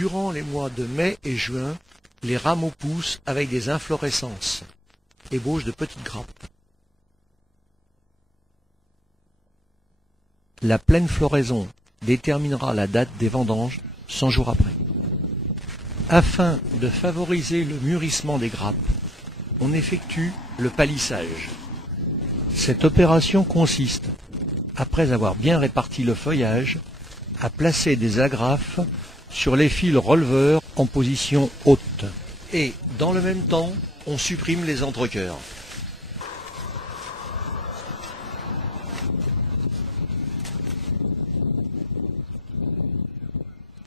Durant les mois de mai et juin, les rameaux poussent avec des inflorescences, ébauches de petites grappes. La pleine floraison déterminera la date des vendanges 100 jours après. Afin de favoriser le mûrissement des grappes, on effectue le palissage. Cette opération consiste, après avoir bien réparti le feuillage, à placer des agrafes sur les fils releveurs en position haute. Et, dans le même temps, on supprime les entrecœurs.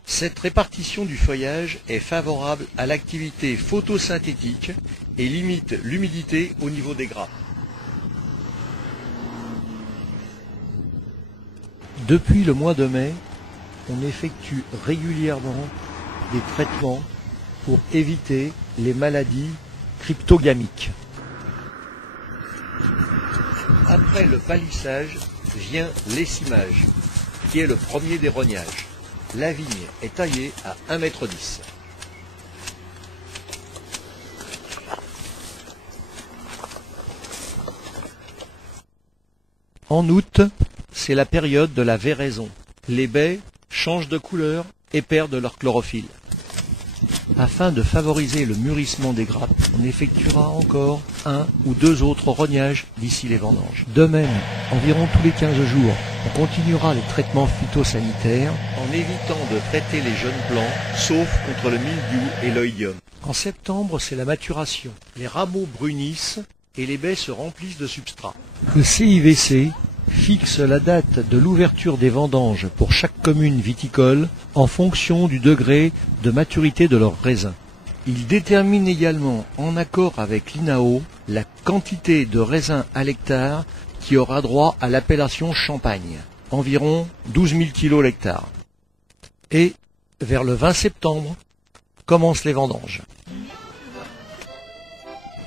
Cette répartition du feuillage est favorable à l'activité photosynthétique et limite l'humidité au niveau des grappes. Depuis le mois de mai, on effectue régulièrement des traitements pour éviter les maladies cryptogamiques. Après le palissage vient l'essimage, qui est le premier des rognages. La vigne est taillée à 1,10 m. En août, c'est la période de la véraison. Les baies changent de couleur et perdent leur chlorophylle. Afin de favoriser le mûrissement des grappes, on effectuera encore 1 ou 2 autres rognages d'ici les vendanges. De même, environ tous les 15 jours, on continuera les traitements phytosanitaires en évitant de traiter les jeunes plants, sauf contre le mildiou et l'oïdium. En septembre, c'est la maturation. Les rameaux brunissent et les baies se remplissent de substrat. Le CIVC fixe la date de l'ouverture des vendanges pour chaque commune viticole en fonction du degré de maturité de leurs raisins. Il détermine également, en accord avec l'INAO, la quantité de raisins à l'hectare qui aura droit à l'appellation Champagne, environ 12 000 kg l'hectare. Et, vers le 20 septembre, commencent les vendanges.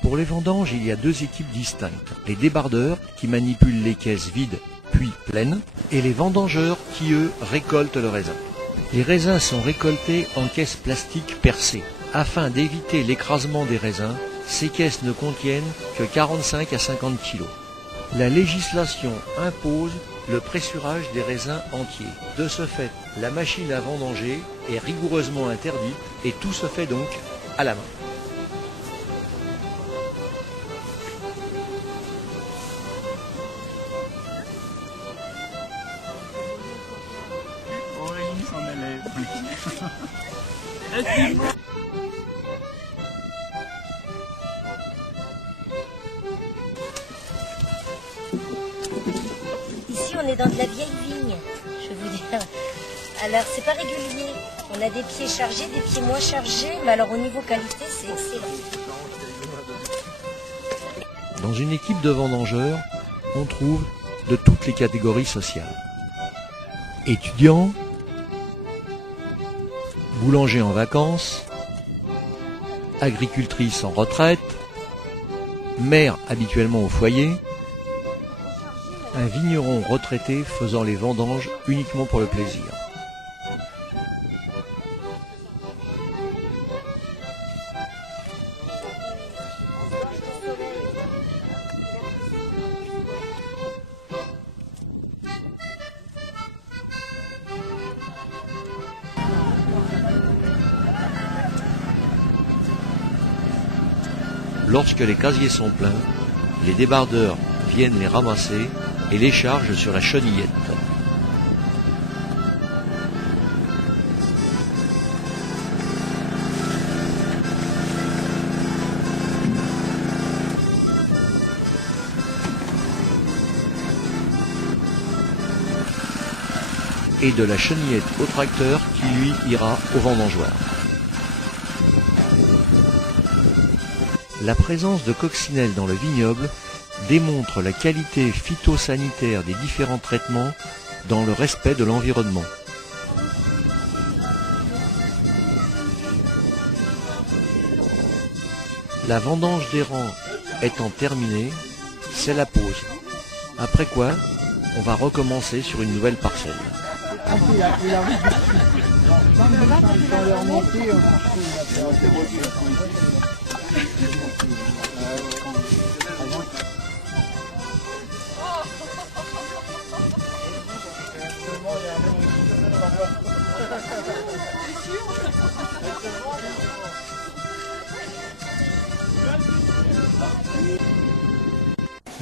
Pour les vendanges, il y a 2 équipes distinctes. Les débardeurs, qui manipulent les caisses vides puis pleines, et les vendangeurs qui, eux, récoltent le raisin. Les raisins sont récoltés en caisses plastiques percées. Afin d'éviter l'écrasement des raisins, ces caisses ne contiennent que 45 à 50 kg. La législation impose le pressurage des raisins entiers. De ce fait, la machine à vendanger est rigoureusement interdite et tout se fait donc à la main. Ici, on est dans de la vieille vigne, je veux dire. Alors, c'est pas régulier. On a des pieds chargés, des pieds moins chargés, mais alors au niveau qualité, c'est excellent. Dans une équipe de vendangeurs, on trouve de toutes les catégories sociales. Étudiants, boulangers en vacances, agricultrices en retraite, mères habituellement au foyer, un vigneron retraité faisant les vendanges uniquement pour le plaisir. Lorsque les casiers sont pleins, les débardeurs viennent les ramasser et les chargent sur la chenillette. Et de la chenillette au tracteur qui lui ira au vendangeoir. La présence de coccinelle dans le vignoble démontre la qualité phytosanitaire des différents traitements dans le respect de l'environnement. La vendange des rangs étant terminée, c'est la pause. Après quoi, on va recommencer sur une nouvelle parcelle.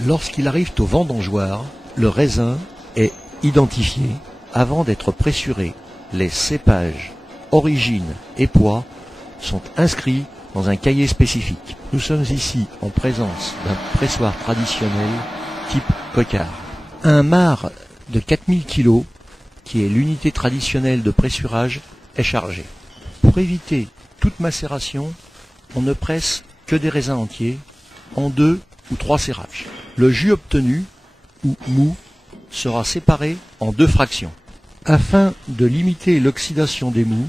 Lorsqu'il arrive au vendangeoir, le raisin est identifié avant d'être pressuré. Les cépages, origines et poids sont inscrits dans un cahier spécifique. Nous sommes ici en présence d'un pressoir traditionnel type Coquard. Un marc de 4000 kg, qui est l'unité traditionnelle de pressurage, est chargé. Pour éviter toute macération, on ne presse que des raisins entiers en 2 ou 3 serrages. Le jus obtenu, ou mou, sera séparé en 2 fractions. Afin de limiter l'oxydation des mous,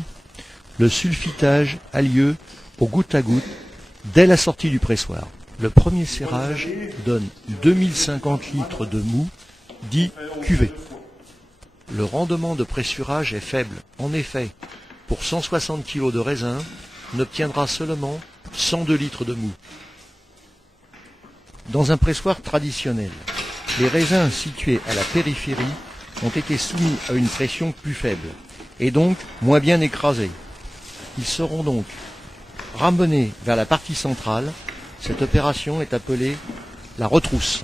le sulfitage a lieu au goutte à goutte dès la sortie du pressoir. Le premier serrage donne 2050 litres de mou, dit cuvée. Le rendement de pressurage est faible. En effet, pour 160 kg de raisin, on obtiendra seulement 102 litres de mou. Dans un pressoir traditionnel, les raisins situés à la périphérie ont été soumis à une pression plus faible et donc moins bien écrasés. Ils seront donc ramenés vers la partie centrale. Cette opération est appelée la retrousse.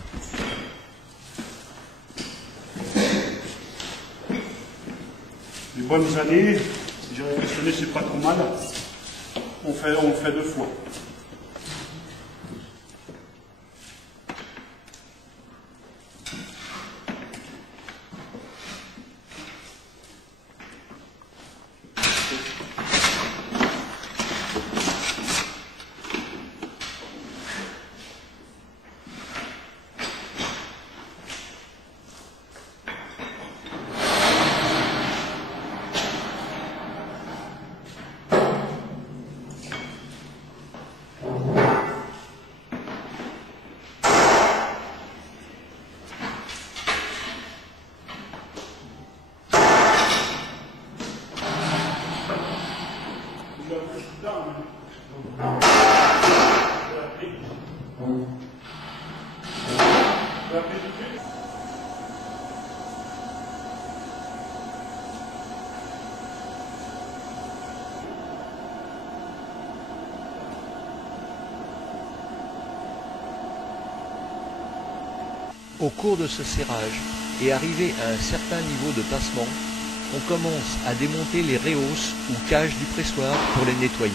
Les bonnes années, j'ai réflexionné, c'est pas trop mal. On fait 2 fois. Au cours de ce serrage, et arrivé à un certain niveau de tassement, on commence à démonter les rehausses ou cages du pressoir pour les nettoyer.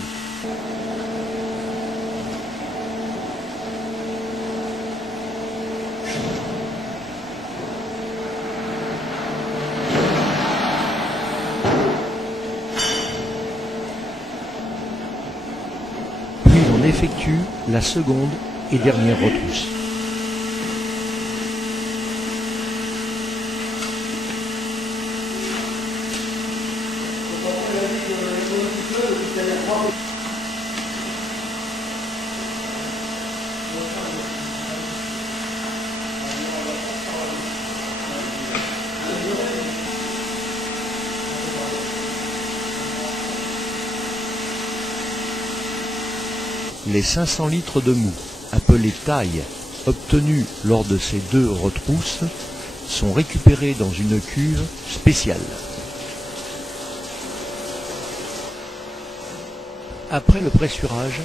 Puis on effectue la seconde et dernière retrousse. Les 500 litres de mou, appelés taille, obtenus lors de ces 2 retrousses, sont récupérés dans une cuve spéciale. Après le pressurage,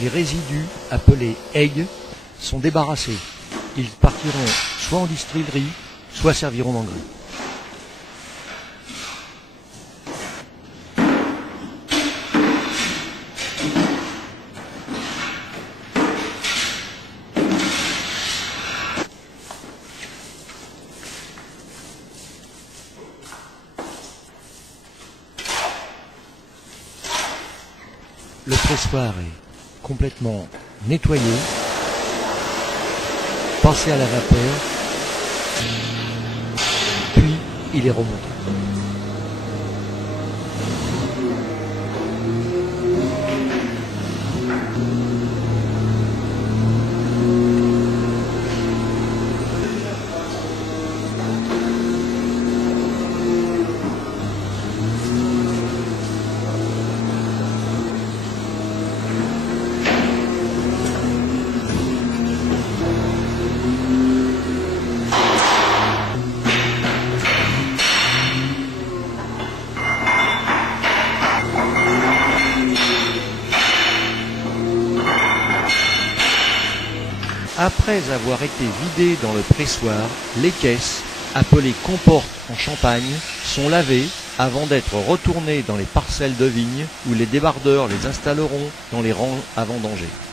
les résidus, appelés aigues, sont débarrassés. Ils partiront soit en distillerie, soit serviront d'engrais. Le pressoir est complètement nettoyé, passé à la vapeur, puis il est remonté. Après avoir été vidées dans le pressoir, les caisses, appelées comportes en Champagne, sont lavées avant d'être retournées dans les parcelles de vignes où les débardeurs les installeront dans les rangs à vendanger.